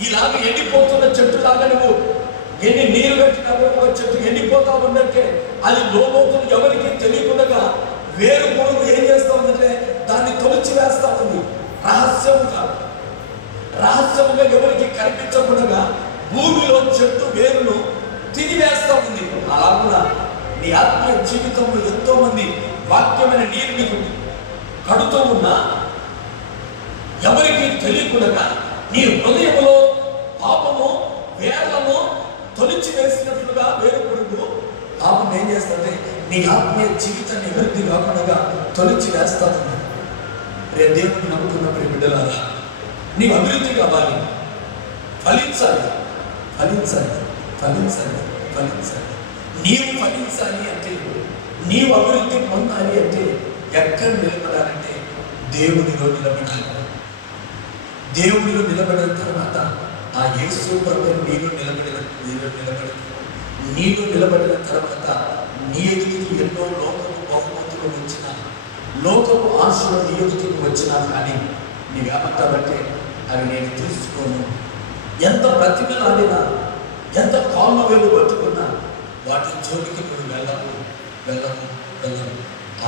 ఇలాగ ఎండిపోతున్న చెట్టులాగా నువ్వు ఎన్ని నీరు పెట్టినా ఒక చెట్టు ఎండిపోతా ఉందంటే అది లోతులు ఎవరికి తెలియకుండా వేరు పొడుగు ఏం చేస్తా ఉందంటే దాన్ని తొలిచి వేస్తా ఉంది. రహస్యముగా ఎవరికి కనిపించకుండా భూమిలో చెట్టు వేరును తినివేస్తా ఉంది. అలా కూడా నీ ఆత్మీయ జీవితంలో ఎంతో మంది వాక్యమైన నీరు నీకు కడుతూ ఉన్నా ఎవరికి తెలియకుండా నీ హృదయంలో పాపము వేర్లను తొలిచి వేసినట్లుగా వేరు పొడుగు పాపం ఏం చేస్తుంది? నీ ఆత్మీయ జీవితాన్ని అభివృద్ధి కాకుండా తొలిచి వేస్తాను. రే దేవుడిని నమ్ముకున్న బిడ్డలారా, నీవు అభివృద్ధి కావాలి, ఫలించాలి, ఫలించాలి, ఫలించాలి, ఫలించాలి. నీవు ఫలించాలి అంటే, నీవు అభివృద్ధి పొందాలి అంటే ఎక్కడ నిలబడాలంటే దేవునిలో నిలబడాలి. దేవునిలో నిలబడిన తర్వాత ఆ యేసు ప్రభువు నీలో నిలబడిన తర్వాత నీ ఎదుటికి ఎన్నో లోకపు బహుమతులు వచ్చిన, లోకపు ఆశలు నీ ఎదుటికి వచ్చినా కానీ నీవేమంటావంటే అవి నేను తీసుకోను. ఎంత బ్రతిమలాడినా, ఎంత కాళ్ళ వేలు పట్టుకున్నా వాటి జోలికి నువ్వు వెళ్ళవు.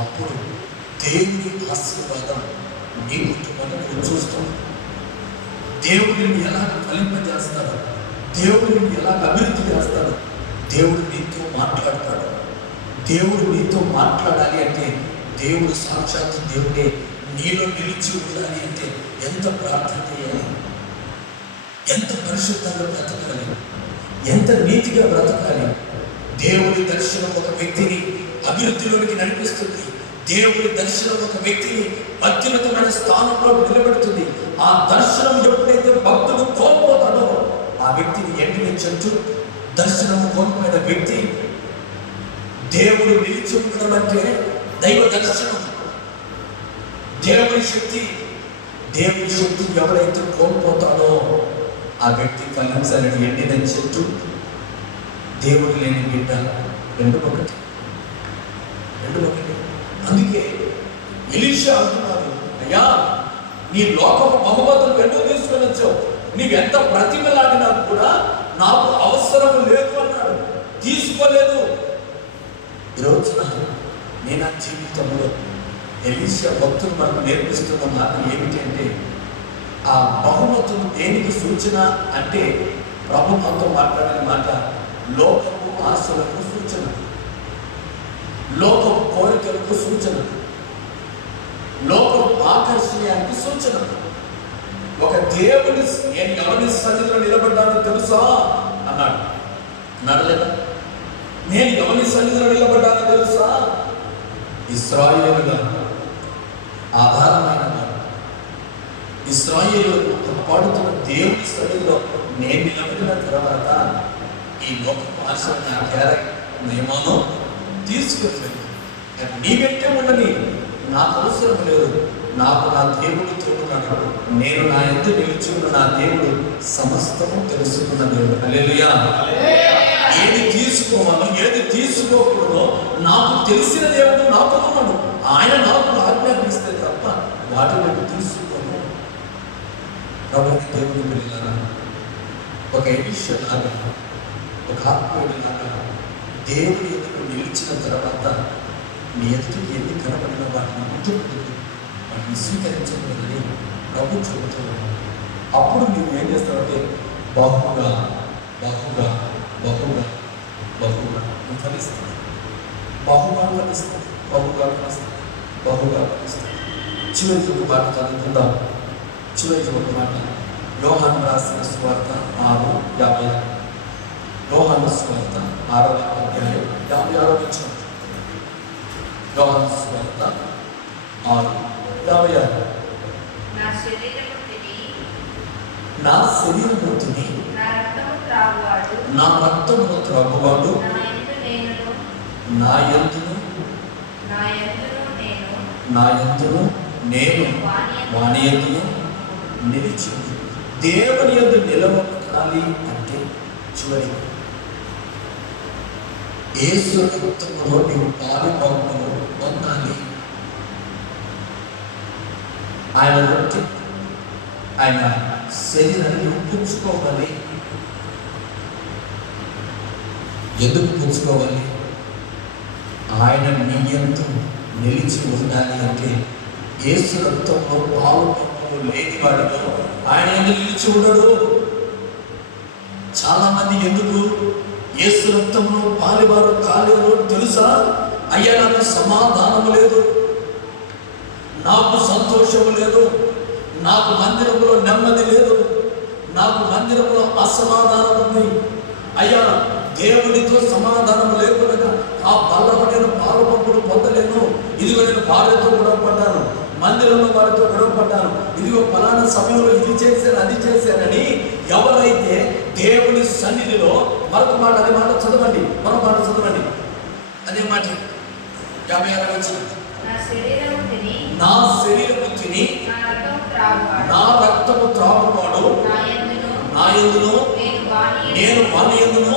అప్పుడు దేవుని ఆశీర్వాదం నీ కుటుంబాన్ని నువ్వు చూస్తావు. దేవుడిని ఎలాగ ఫలింపజేస్తాడు, దేవుడిని ఎలాగ అభివృద్ధి చేస్తాడు. దేవుడు నీతో మాట్లాడతాడు. దేవుడు నీతో మాట్లాడాలి అంటే, దేవుడు సాక్షాత్తు దేవుడే నీలో నిలిచి ఉండాలి అంటే ఎంత ప్రార్థన చేయాలి, ఎంత పరిశుద్ధంగా బ్రతకాలి, ఎంత నీతిగా బ్రతకాలి. దేవుడి దర్శనం ఒక వ్యక్తిని అభివృద్ధిలోనికి నడిపిస్తుంది. దేవుడి దర్శనం ఒక వ్యక్తిని అత్యున్నతమైన స్థానంలో నిలబెడుతుంది. ఆ దర్శనం ఎప్పుడైతే భక్తుడు కోల్పోతాడో ఆ వ్యక్తిని ఎండిన చెట్టు, దర్శనం కోల్పోయిన వ్యక్తి, దేవుడు నిలిచి ఉండడం అంటే దైవ దర్శనం, దేవుని శక్తి ఎవరైతే కోల్పోతాడో ఆ వ్యక్తి ఫలించాలని ఎండిన చెట్టు, దేవుడు లేని బిడ్డ, రెండు ఒకటి. అందుకే ఎలీషా అంటున్నాడు, అయ్యా నీ లోకపు బహుమతులు ఎన్నో తీసుకొని వచ్చావు, నీవెంత ప్రతిమలాడినా కూడా నాకు అవసరం లేదు అన్నాడు. తీసుకోలేదు. ఈ రోజున నేను నా జీవితంలో ఎలీషా భక్తులు మనకు నేర్పిస్తున్న మాట ఏమిటి అంటే, ఆ బహుమతులు దేనికి సూచన అంటే, ప్రభు మనతో మాట్లాడిన మాట లోకపు ఆశలకు సూచన, లోకపు కోరికలకు సూచన, లోకపు ఆకర్షణీయానికి సూచన. ఒక దేవుని నేను ఎవరి సన్నిధిలో నిలబడ్డానో తెలుసా అన్నాడు. నడలేదా? నేను ఎవరి సన్నిధిలో నిలబడ్డానో తెలుసా? ఇశ్రాయేలుగా ఆధారమైన ఇశ్రాయేలులకు కాపాడుతున్న దేవుని సన్నిధిలో నేను నిలబడిన తర్వాత ఈ లోకపు ఆశ నా నియమాను తీసుకెళ్ళలేదు. నీ వెంటే ఉండని నాకు అవసరం లేదు. నాకు నా దేవుడితో ఉన్నాడు. నేను నా యందు నిలిచి ఉన్న నా దేవుడు సమస్తము తెలుసుకున్న దేవుడు. హల్లెలూయా. ఏది తీసుకోవాలో ఏది తీసుకోకూడదో నాకు తెలిసిన దేవుడు నాతో ఉన్నాడు. ఆయన నాకు ఆజ్ఞాపిస్తే తప్ప వాటిని తీసుకోను. కాబట్టి దేవుని పిల్లలారా, ఒక ఎడిషన్ లాగా, ఒక ఆత్మీయుడి లాగా దేవుని ఎదురు నిలిచిన తర్వాత మీ ఎదుటికి ఎన్ని కనబడిన వాటిని గుర్తుపెట్టుకు వాటిని స్వీకరించకూడదని ప్రభు చెబుతున్నాడు. అప్పుడు మీరు ఏం చేస్తారంటే బహుగా బహుగా బహుగా బహుగా ఫలిస్తుంది. బహుగా ఫలిస్తుంది, బహుగా ఫలిస్తుంది, బహుగా ఫలిస్తుంది. చివరికి ఒక మాట చదువుకుందాం. చివరికి ఒక మాట, యోహాను రాసిన సువార్త 6:50. యోహాను సువార్త 6వ అధ్యాయం 56వ వచనం. యోహాను సువార్త 6:56. నా శరీరము తిని నా రక్తమును త్రాగువాడు నా యందును నేను వాని యందును నిలిచి దేవుని యందు నిలబడాలి అంటే చివరి యేసు రక్తములో నీవు పాలుభాగమును పొందాలి. ఆయన రొట్టె ఆయన శరీరాన్ని పుచ్చుకోవాలి. ఎందుకు పుచ్చుకోవాలి? ఆయన నీ యందు నిలిచి ఉండాలి అంటే యేసు రక్తంలో పాలుభాగము లేని వాడిలో ఆయన ఎందుకు నిలిచి ఉండడు? చాలా మంది ఎందుకు యేసు రక్తంలో పాలువారు కాలేరు తెలుసా? అయ్యా నాకు సమాధానము లేదు, నాకు సంతోషము లేదు, నాకు మందిరంలో నెమ్మది లేదు, నాకు మందిరంలో అసమాధానం ఉంది. అయ్యా దేవుడితో సమాధానం లేకుండా ఆ బల్లలో నేను పాలుపంపుడు పొందలేను. ఇదిగో నేను భార్యతో గొడవ పడ్డాను, మందిరంలో వారితో గొడవ పడ్డాను, ఇదిగో ఫలానా సమయంలో ఇది చేశాను అది చేశానని ఎవరైతే దేవుని సన్నిధిలో మరొక మాట అదే మాట చదవండి, మరొక మాట చదవండి, అదే మాట 56వ వచనం. నా శరీరము తిని నా రక్తము త్రాగువాడు నా యందును నేను వాని యందును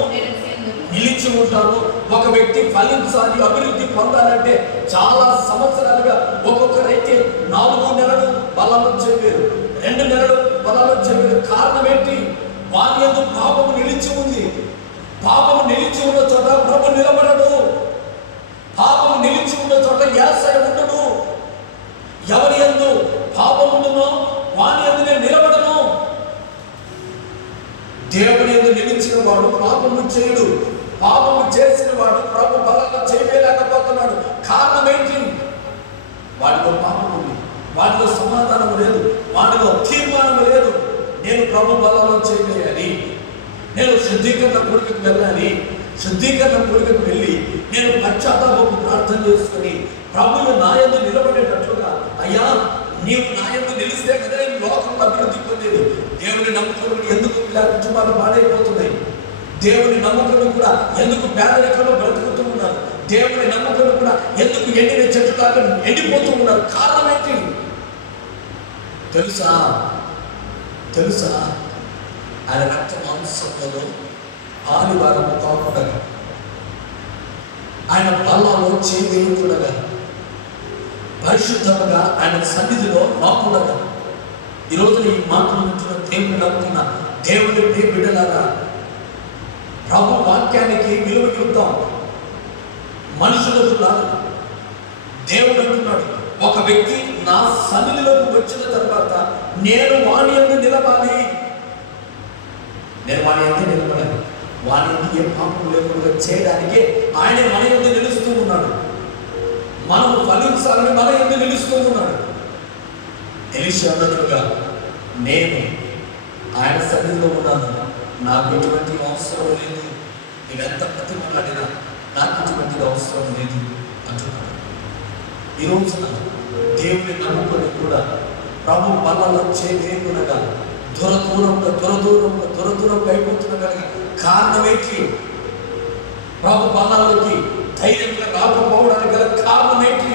నిలిచి ఉంటాను. ఒక వ్యక్తి ఫలించాలి, అభివృద్ధి పొందాలంటే చాలా సంవత్సరాలుగా ఒక్కొక్కరైతే 4 నెలలు బలాలు చెప్పారు, 2 నెలలు బలాలు చెప్పారు. కారణం ఏంటి? వాని యందు పాపము నిలిచి ఉంది. పాపము నిలిచి ఉన్న చోట ప్రభు నిలబడడు. పాపము నిలిచి ఉన్న చోట యేసయ్య ఉండడు. ఎవరి యందు పాపం ఉండునో వాని యందు నేను నిలబడను. దేవుని యందు నిలిచిన వాడు పాపము చేయడు. పాపము చేసిన వాడు ప్రభు బలంగా చేయలేకపోతున్నాడు. కారణం ఏంటి? వాడిలో పాపం ఉంది, వాడిలో సమాధానం లేదు, వాడిలో తీర్మానం లేదు. నేను ప్రభు బలంలో చేయలేయాలి, నేను శుద్ధీకరణ కూడికకు వెళ్ళాలి, శుద్ధీకరణ కూడికకు వెళ్ళి నేను పశ్చాత్తాపపు ప్రార్థన చేసుకుని ప్రభువు నా యందు నిలబడేటట్లుగా, అయ్యా నీవు నా యందు నిలిస్తే కదా నేను లోకంలో అభివృద్ధి పొందేది. దేవుని నమ్మకం ఎందుకు ఇలా కుటుంబాలు పాడైపోతున్నాయి? దేవుని నమ్మకం కూడా ఎందుకు పేదరికంలో బ్రతుకుతూ ఉన్నారు? దేవుని నమ్మకం కూడా ఎందుకు ఎండిన చెట్టు కాక ఎండిపోతూ ఉన్నారు? కారణం ఏంటి తెలుసా? తెలుసా? ఆయన రక్త మాంసంలో ఆదివారము కాకుండా, ఆయన బల్లలో చేయకుండా, పరిశుద్ధముగా ఆయన సన్నిధిలో రాకుండా, ఈరోజు ఈ మాటలు వింటున్న దేవుని నమ్ముతున్న దేవుని బిడ్డలారా, ప్రభు వాక్యానికి విలువ ఇద్దాం. మనుషులకు కాదు. దేవుడు అంటున్నాడు, ఒక వ్యక్తి నా సన్నిధిలోకి వచ్చిన తర్వాత నేను వాని యందు నిలవాలి. నేను వాని యందు నిలబడాలి. వాని యందు ఏ పాపం లేకుండా చేయడానికి ఆయన మన యందు నిలుస్తూ ఉన్నాడు. మనము ఫలించాలని మన యందు నిలుస్తూ ఉన్నాడు. ఎలీషా అన్నట్లుగా నేను ఆయన సన్నిధిలో ఉన్నాను, నాకు ఎటువంటి అవసరం లేదు, నువ్వెంత ప్రతిమలాడినా నాకు ఎటువంటి అవసరం లేదు అంటున్నాడు. ఈ రోజున దేవుని నమ్ముకొని కూడా ప్రభు బలలో చేయలేకునగా దూరంగా అయిపోతున్నా కారణం ఏంటి? ప్రభు బలాల్లోకి ధైర్యంగా రాకపోవడానికి గల కారణం ఏంటి?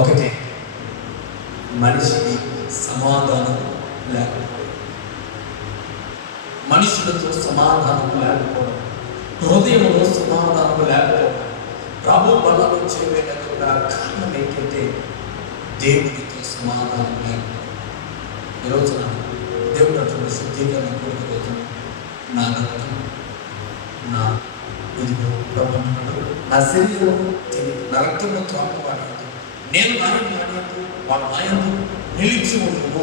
ఒకటే, మనిషికి సమాధానం లేకపోవడం, మనుషులతో సమాధానం లేకపోవడం, హృదయంలో సమాధానం లేకపోవడం, ప్రభు బలలో చేయడానికి కారణం ఏంటంటే దేవునితో సమాధానం లేకపోవడం. ఈ రోజున దేవుడు అటువంటి శుద్ధీకరణ కోరుకోవచ్చు. నా రక్తం నా ఇదిగో ప్రభు నా శరీరం నా రక్తంలో త్రాపవాడదు, నేను నాయందు వాడు నాయందు నిలిచి ఉండము.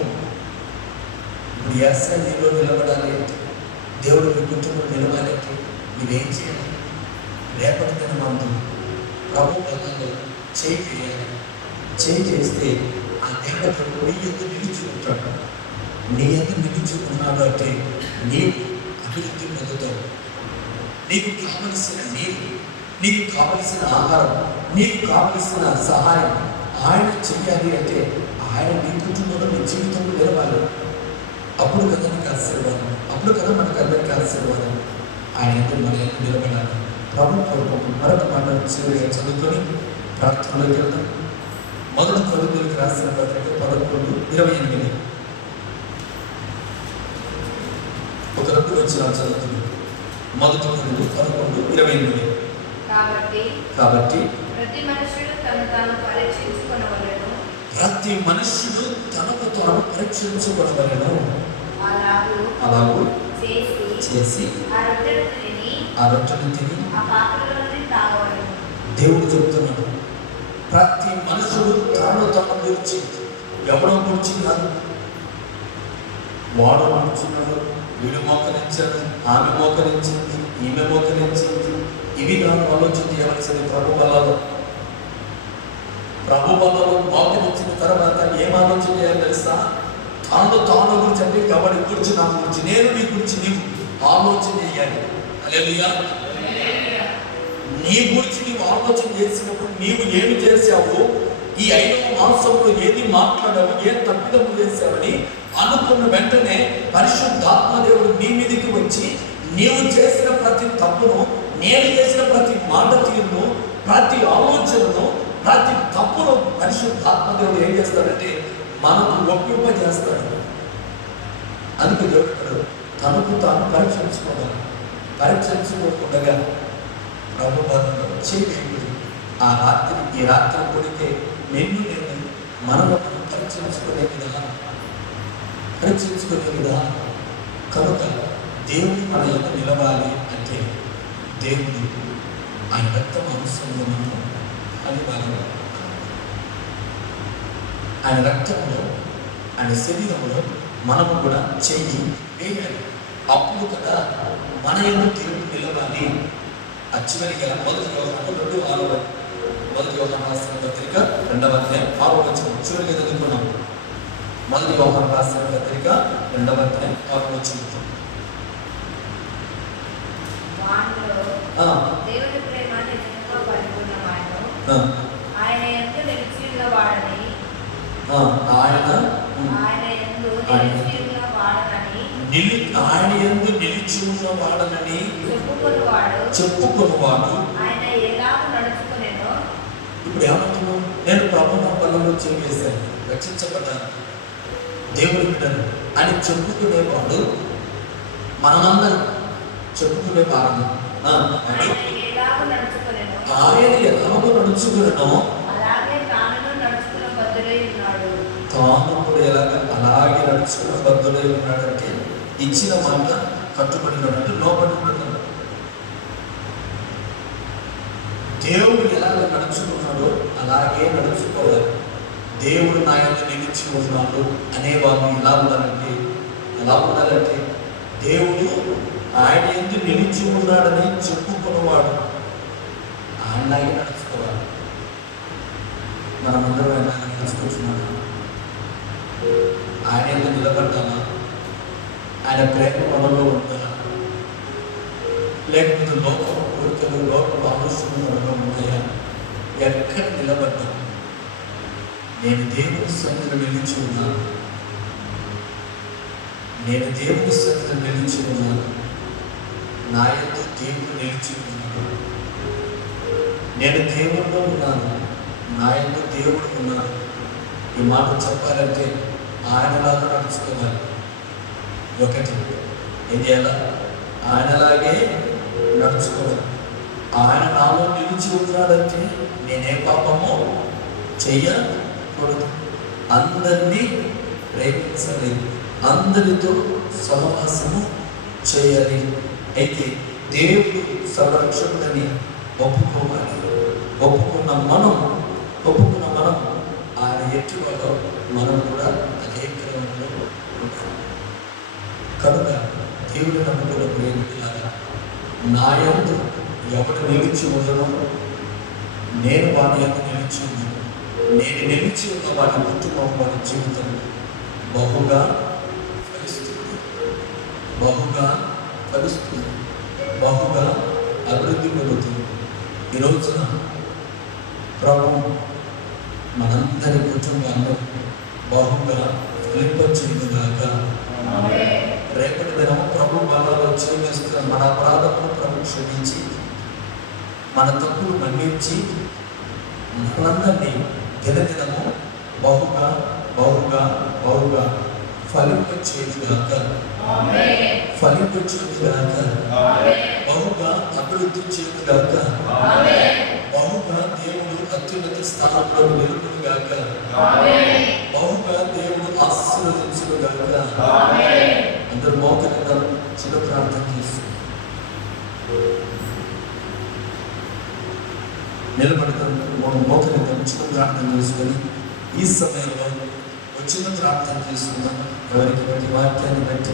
ఇప్పుడు ఎస్ఐ నీలో నిలబడాలి అంటే, దేవుడు మీ కుటుంబం నిలవాలి అంటే మీరేం చేయాలి? రేపటి దినమందు ప్రభు బలంలో చేయాలి. చేస్తే ఆ దేవతడు నీ ఎందుకు నిలిచి ఉంటాడు. నీ ఎందుకు నిలిచి ఉన్నాడు అంటే నీవు అభివృద్ధి పొందుతావు. నీకు కావలసిన నీరు, నీకు కావలసిన ఆహారం, నీకు కావలసిన సహాయం ఆయన చెయ్యాలి అంటే ఆయన నీ కుటుంబంలో నీ జీవితంలో నిలవాలి. అప్పుడు కదా నీకు ఆశీర్వాదం, అప్పుడు కదా మనకు అందరికీ ఆశీర్వాదం. ఆయన మన నిలబడాలి. ప్రభు మరొక మాట చివరిగా చదువుకొని ప్రార్థనలోకి వెళ్దాం. మొదటి కొరింథీయులకు రాసిన పత్రిక 11:28. ఒక రెండు వచ్చిన చదువుతుంది. మొదటి కొరింథీయులు 11:28. కాబట్టి ప్రతి మనుష్యుడు తనకు తాను పరీక్షించుకొనవలెను. అలాగూ చేసి ఆ రొట్టెను తిని దేవుడు చెప్తున్నాడు, ప్రతి మనుషుడు తనను తన గురించి, ఎవడో గురించి కాదు, వాడు కూర్చున్నాడు, వీడు మోకరించాడు, ఆమె మోకరించింది, ఈమె మోకరించింది, ఇవి నాకు ఆలోచన చేయవలసింది. ప్రభు బలలో మోకరించిన తర్వాత ఏం ఆలోచన చేయాలి తెలుసా? తాను గురించి అంటే ఎవడి గురించి, నా గురించి, నేను నీ గురించి నీవు ఆలోచన చేయాలి. హల్లెలూయా. నీ గురించి నీవు ఆలోచన చేసినప్పుడు నీవు ఏమి చేశావు, ఈ 5వ మాసంలో ఏది మాట్లాడావు, ఏ తప్పిదము చేశావని అనుకున్న వెంటనే పరిశుద్ధాత్మ దేవుడు నీ మీదకి వచ్చి నీవు చేసిన ప్రతి తప్పును, నేను చేసిన ప్రతి మాట తీరును, ప్రతి ఆలోచనను, ప్రతి తప్పును పరిశుద్ధాత్మ దేవుడు ఏం చేస్తాడంటే మనకు ఒప్పింపజేస్తాడు. అందుకే దేవుడు తనకు తాను పరీక్షించుకోవాలి. పరీక్షించుకోకుండా ప్రభు బాధలో చేయలేదు. ఈ రాత్రి కొడితే నేను మనము పరీక్షించుకునే విధానం కనుక దేవుడు మన యొక్క నిలవాలి అంటే దేవుడు ఆయన రక్తం అంశంలో మనము అని భాగం, ఆయన రక్తంలో, ఆయన శరీరంలో మనము కూడా చెయ్యి వేయాలి. అప్పుడు కదా మన యొక్క దేవుడు నిలవాలి. చివరిగా మొదటి యోహాను 2:6. మొదటి యోహాను రాసిన పత్రిక 2వ అధ్యాయం 6వ వచనం చివరిగా చదువుకున్నాం. మొదటి యోహాను రాసిన పత్రిక 2వ అధ్యాయం 6వ వచనం. దేవుని ప్రేమ నిజంగా పరిపూర్ణమాయను. ఆయన యందు నిలిచి ఉన్నవాడని చెప్పుకొనువాడు. ఇప్పుడు ఏమంటున్నావు? నేను ప్రభు బలంలో చేశాను, రక్షించబడ్డాను, దేవుడి బిడ్డను అని చెప్పుకునేవాడు. మనమందరం చెప్పుకునేవాడు. ఆయన ఎలాగో నడుచుకునేనో తాను కూడా అలాగే నడుచుకున్న బద్దుడై ఉన్నాడంటే ఇచ్చిన మాట కట్టుబడి ఉన్నాడు, లోపడి ఉన్నాడు. దేవుడు ఎలాగ నడుచుకున్నాడో అలాగే నడుచుకోవాలి. దేవుడు నా యొక్క నిలిచి ఉన్నాడు అనేవాళ్ళు ఎలా ఉండాలంటే దేవుడు ఆయన ఎందుకు నిలిచి ఉన్నాడని చెప్పుకున్నవాడు ఆయనలాగే నడుచుకోవాలి. మనమందరం ఆయన నడుచుకుంటున్నాడు. ఆయన ఎందుకు నిలబడ్డామా? ఆయన ప్రేమ మనలో ఉండాలా? లేకపోతే లోకం కోరికలు లోకం ఆలోచనలు మనలో ఉన్నాయా? ఎక్కడ నిలబడ్డా? నేను దేవుని సన్నిధిలో నిలిచి ఉన్నాను. నేను దేవుని సన్నిధిలో నిలిచి ఉన్నాను. నా యందు దేవుడు నిలిచి ఉన్నాడు. నేను దేవుడిలో ఉన్నాను. నా యందు దేవుడు ఉన్నాడు. ఈ మాట చెప్పాలంటే ఆయనలాగా నడుచుకోవాలి. ఒకటి ఏం చేయాలా? ఆయనలాగే నడుచుకోవాలి. ఆయన నాలో నిలిచి ఉన్నాడంటే నేనే పాపమో చెయ్యకూడదు. అందరినీ ప్రేమించాలి, అందరితో సహవాసము చేయాలి. అయితే దేవుడు సంరక్షకుడని ఒప్పుకోవాలి. ఒప్పుకున్న మనం ఆయన ఎట్టువలో మనం కూడా అదే క్రమంలో ఉంటాం. కనుక దేవుడు నమ్ముకున్న ప్రేమికులారా, నా యందు ఎవడు నిలిచి ఉండను, నేను వాడి యందు నిలిచి ఉన్నాను. నేను నిలిచి ఉన్న వాడి కుటుంబం, వాడి జీవితం బహుగా ఫలిస్తుంది, బహుగా అభివృద్ధి పొందుతుంది. ఈ రోజున ప్రభు మనందరి కుటుంబాల్లో బహుగా ఫలింపచేయుగాక. రేపటి దినము ప్రభు బలలో చేస్తున్న మన అపరాధమును ప్రభు క్షమించి, మన తప్పులు మన్నించి, మనందరినీ దినదినము బహుగా ఫలింపచేయుగాక. బహుగా అభివృద్ధి చేయుగాక. బహుగా దేవుడు అత్యున్నత స్థానంలో నిలుపుగాక. బహుగా దేవుడు ఆశీర్వదించుగాక. అందరూ మోకరిగా చిన్న ప్రార్థన చేస్తారు. నిలబడతాం, మోకరిగా చిన్న ప్రార్థన చేసుకొని ఈ సమయంలో వచ్చిన ప్రార్థన చేసుకుందాం. ఎవరికి బట్టి వాక్యాన్ని బట్టి